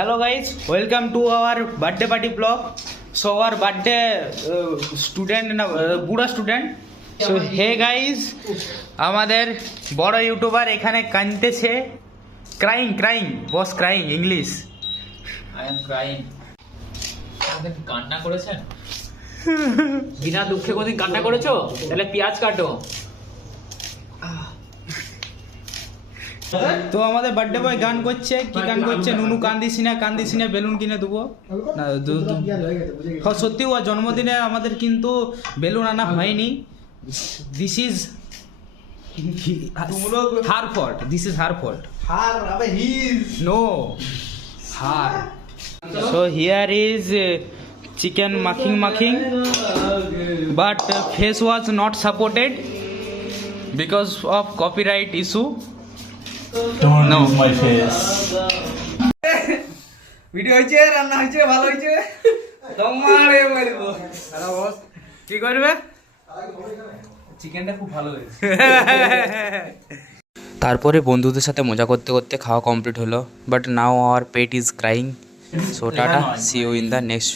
Hello guys, welcome to our birthday party vlog. So our birthday student, Buddha student. So hey guys, আমাদের বড় YouTuber এখানে কাঁদতেছে, crying, boss crying English. I am crying. আপনি কান্না করেছেন? বিনা দুঃখে কোনদিন কান্না করেছো? তাহলে পেঁয়াজ কাটো। তো আমাদের বার্থডে বয় গান করছে, কি গান করছে? নুনু কান্দিস না বেলুন কিনে দেবো না। সত্যি ও জন্মদিনে আমাদের কিন্তু বেলুন আনা হয়নি। This is her fault, know her. So here is chicken making, but face was not supported because of copyright issue. Don't use my face. Video হয়েছে, রান্না হয়েছে, ভালো হয়েছে। তোমারে মারব। হ্যালো বস, কি করবে? চিকেনটা খুব ভালো হয়েছে। তারপরে বন্ধুদের সাথে মজা করতে করতে খাওয়া কমপ্লিট হলো, বাট নাও আওয়ার পেট is crying. So tata, see you in the next